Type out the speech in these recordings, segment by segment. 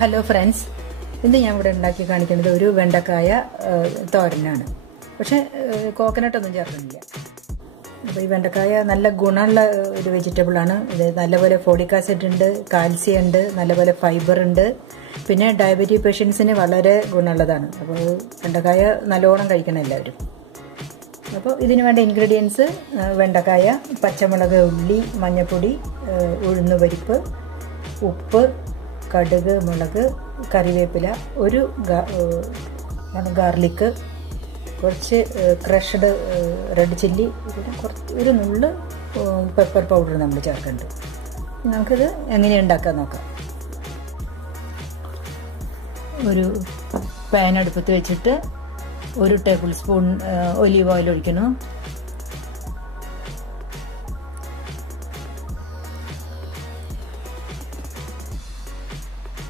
Hello friends, ഇന്ന് ഞാൻ ഇവിടെ ഉണ്ടാക്കി കാണിക്കുന്നത് ഒരു വെണ്ടക്കായ തോരനാണ്. പക്ഷെ കോക്കനട്ടൊന്നും ചേർക്കുന്നില്ല. അപ്പോൾ ഈ വെണ്ടക്കായ നല്ല ഗുണമുള്ള ഒരു വെജിറ്റബിളാണ്. ഇത് നല്ലപോലെ ഫോളിക് ആസിഡ് ഉണ്ട്, കാൽസ്യം ഉണ്ട്, നല്ലപോലെ ഫൈബർ ഉണ്ട്. പിന്നെ ഡയബറ്റിക് പേഷ്യൻസിന് വളരെ ഗുണമുള്ളതാണ്. അപ്പോൾ വെണ്ടക്കായ നല്ലോണം കഴിക്കണം എല്ലാവരും. അപ്പോൾ ഇതിന് വേണ്ട ഇൻഗ്രീഡിയൻസ്: വെണ്ടക്കായ, പച്ചമുളക്, ഉള്ളി, മഞ്ഞൾപ്പൊടി, ഉഴുന്നുപരിപ്പ്, ഉപ്പ്, കടുക്, മുളക്, കറിവേപ്പില, ഒരു ഗാർലിക്ക്, കുറച്ച് ക്രഷ്ഡ് റെഡ് ചില്ലി, പിന്നെ ഒരു നുള്ള് പെപ്പർ പൗഡർ നമ്മൾ ചേർക്കുന്നുണ്ട്. നമുക്കിത് എങ്ങനെയാണ് ഉണ്ടാക്കാൻ നോക്കാം. ഒരു പാൻ അടുപ്പത്ത് വെച്ചിട്ട് 1 ടേബിൾ സ്പൂൺ ഒലീവ് ഓയിൽ ഒഴിക്കണം.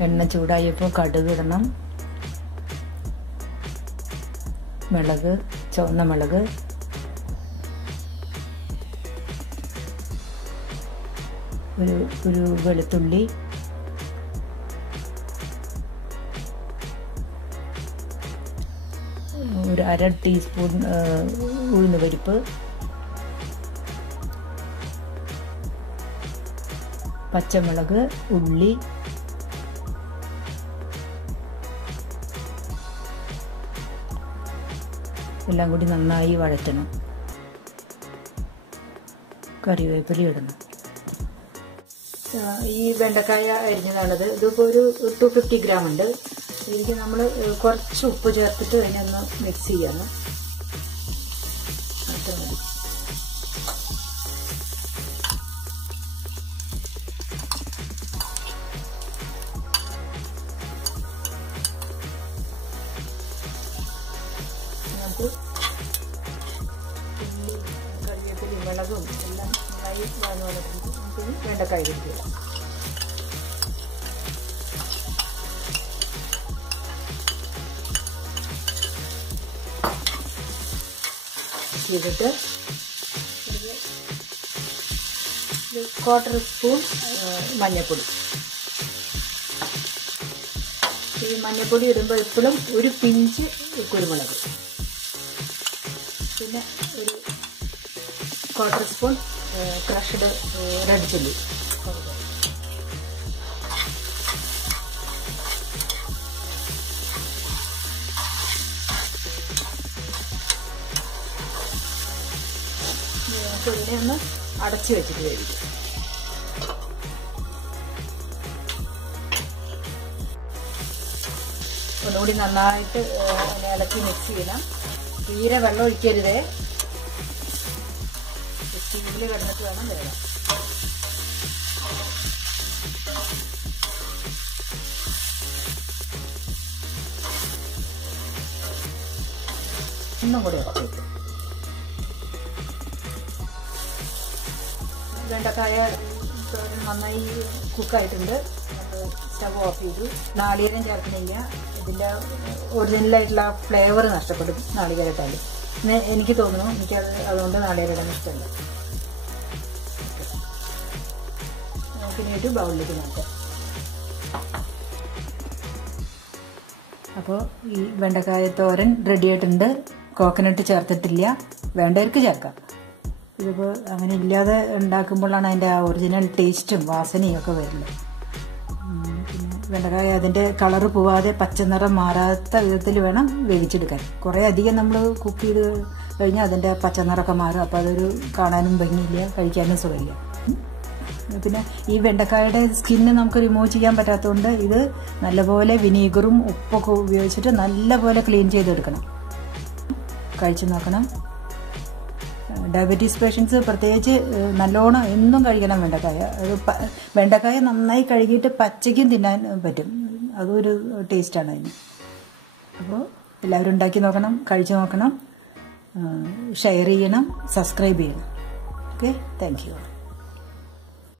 എണ്ണ ചൂടായപ്പോൾ കടുക് ഇടണം. മുളക്, ചുവന്ന മുളക്, ഒരു വെളുത്തുള്ളി, ഒരു 1/2 ടീസ്പൂൺ ഉഴുന്നുപരിപ്പ്, പച്ചമുളക്, ഉള്ളി, എല്ലാം കൂടി നന്നായി വഴറ്റണം. കറിവേപ്പില ഇടണം. ഈ വെണ്ടക്കായ അരിഞ്ഞതാണത്. ഇതിപ്പോൾ ഒരു 250 ഗ്രാം ഉണ്ട്. ഇതിലേക്ക് നമ്മൾ കുറച്ച് ഉപ്പ് ചേർത്തിട്ട് അതിനൊന്ന് മിക്സ് ചെയ്യണം. അത്ര മതി. നമുക്ക് കറിവേപ്പിലയും മുളകും എല്ലാം നന്നായി വഴന്നിട്ട് നമുക്ക് വെണ്ടക്കായ ഇരിക്കുക. ചെയ്തിട്ട് 1/4 സ്പൂൺ മഞ്ഞൾപ്പൊടി. ഈ മഞ്ഞൾപ്പൊടി ഇടുമ്പോൾ എപ്പോഴും ഒരു പിഞ്ച് കുരുമുളക്, പിന്നെ ഒരു 1/4 സ്പൂൺ ക്രഷ്ഡ് റെഡ് ചില്ലി. ഇതിനെ ഒന്ന് അടച്ചു വെച്ചിട്ട് കഴിക്കും. ഒന്നുകൂടി നന്നായിട്ട് ഇളക്കി മിക്സ് ചെയ്യണം. തീരെ വെള്ളം ഒഴിക്കരുതേ. സ്റ്റീവിൽ കിടന്നിട്ട് വേണം വേണം. ഒന്നും കൂടി ഇളക്കി. വെണ്ടക്കായ നന്നായി കുക്കായിട്ടുണ്ട്. സ്റ്റവ് ഓഫ് ചെയ്തു. നാളികേരം ചേർക്കണില്ല. ഇതിൻ്റെ ഒറിജിനലായിട്ടുള്ള ഫ്ലേവർ നഷ്ടപ്പെടും നാളികേരത്താൽ. എനിക്ക് തോന്നുന്നു. അതുകൊണ്ട് നാളികേരം ഇടാൻ ഇഷ്ടമല്ല. നമുക്കിനി ഒരു ബൗളിലേക്ക് മാറ്റാം. അപ്പോൾ ഈ വെണ്ടക്കായ തോരൻ റെഡി ആയിട്ടുണ്ട്. കോക്കനട്ട് ചേർത്തിട്ടില്ല. വേണ്ടവർക്ക് ചേർക്കാം. ഇതിപ്പോൾ അങ്ങനെ ഇല്ലാതെ ഉണ്ടാക്കുമ്പോഴാണ് അതിൻ്റെ ആ ഒറിജിനൽ ടേസ്റ്റും വാസനയും ഒക്കെ വരുന്നത്. പിന്നെ വെണ്ടക്കായ അതിൻ്റെ കളറ് പോവാതെ പച്ചനിറം മാറാത്ത വിധത്തിൽ വേണം വേവിച്ചെടുക്കാൻ. കുറേ അധികം നമ്മൾ കുക്ക് ചെയ്ത് കഴിഞ്ഞാൽ അതിൻ്റെ പച്ചനിറമൊക്കെ മാറും. അപ്പോൾ അതൊരു കാണാനും ഭംഗിയില്ല, കഴിക്കാനും സുഖമില്ല. പിന്നെ ഈ വെണ്ടക്കായുടെ സ്കിന്ന് നമുക്ക് റിമൂവ് ചെയ്യാൻ പറ്റാത്തതുകൊണ്ട് ഇത് നല്ലപോലെ വിനീഗറും ഉപ്പൊക്കെ ഉപയോഗിച്ചിട്ട് നല്ലപോലെ ക്ലീൻ ചെയ്തെടുക്കണം. കഴിച്ചു നോക്കണം. ഡയബറ്റീസ് പേഷ്യൻസ് പ്രത്യേകിച്ച് നല്ലോണം എന്നും കഴിക്കണം വെണ്ടക്കായ. വെണ്ടക്കായ നന്നായി കഴുകിയിട്ട് പച്ചയ്ക്കും തിന്നാൻ പറ്റും. അതൊരു ടേസ്റ്റാണ് അതിന്. അപ്പോൾ എല്ലാവരും ഉണ്ടാക്കി നോക്കണം, കഴിച്ചു നോക്കണം, ഷെയർ ചെയ്യണം, സബ്സ്ക്രൈബ് ചെയ്യണം. Okay, thank you.